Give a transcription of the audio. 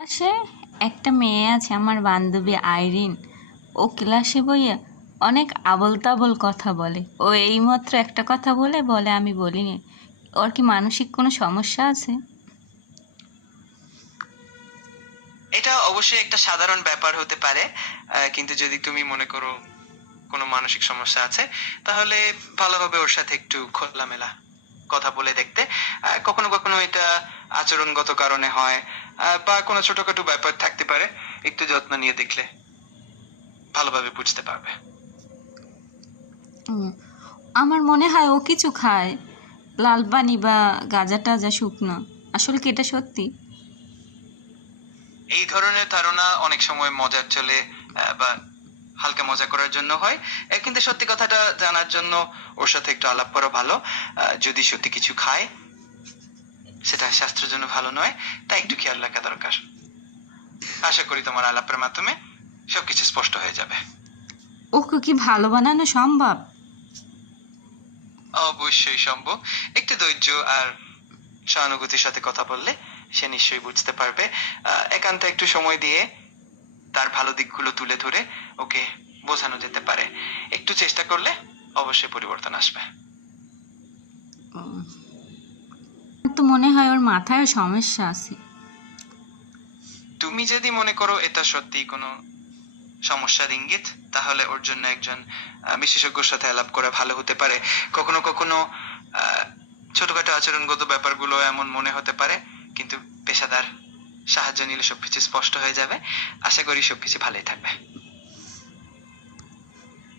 ক্লাসে একটা মেয়ে আছে আমার বান্ধবী আইরিন। ও ক্লাসে বইয়া অনেক আবোল তাবোল কথা বলে। ও এইমাত্র একটা কথা বলে বলে আমি বলিনি। ওর কি মানসিক কোনো সমস্যা আছে? এটা অবশ্যই একটা সাধারণ ব্যাপার হতে পারে। কিন্তু যদি তুমি মনে করো কোনো মানসিক সমস্যা আছে, তাহলে ভালোভাবে ওর সাথে একটু খোলামেলা কথা বলে দেখতে। কখনো কখনো এটা আচরণগত কারণে হয়, বা কোনো ছোটখাটো ব্যাপার থাকতে পারে। একটু যত্ন নিয়ে দেখলে ভালোভাবে বুঝতে পারবে। উম, আমার মনে হয় ও কিছু খায়, লাল পানি বা গাঁজা টাজা শুকনো। আসলে কি এটা সত্যি? এই ধরনের ধারণা অনেক সময় মজার চলে, বা হালকা মজা করার জন্য হয়। কিন্তু সত্যি কথাটা জানার জন্য ওর সাথে একটু আলাপ করা ভালো। যদি সত্যি কিছু খায়, সেটা স্বাস্থ্যের জন্য ভালো নয়, তাই একটু খেয়াল রাখা দরকার। আশা করি তোমার আলাপের মাধ্যমে সবকিছু স্পষ্ট হয়ে যাবে। ওকে কি ভালো বানানো সম্ভব? অবশ্যই সম্ভব। একটু ধৈর্য আর সহানুভূতির সাথে কথা বললে সে নিশ্চয়ই বুঝতে পারবে। একান্তে একটু সময় দিয়ে তার ভালো দিকগুলো তুলে ধরে ওকে বোঝানো যেতে পারে। একটু চেষ্টা করলে অবশ্যই পরিবর্তন আসবে। উম, আমার তো মনে হয় ওর মাথায় সমস্যা আছে। তুমি যদি মনে করো এটা সত্যি কোনো সমস্যার ইঙ্গিত, তাহলে ওর জন্য একজন বিশেষজ্ঞর সাথে আলাপ করা ভালো হতে পারে। কখনো কখনো আহ, ছোটখাটো আচরণগত ব্যাপারগুলো এমন মনে হতে পারে, কিন্তু পেশাদার সাহায্য নিলে সবকিছু স্পষ্ট হয়ে যাবে। আশা করি সবকিছু ভালোই থাকবে।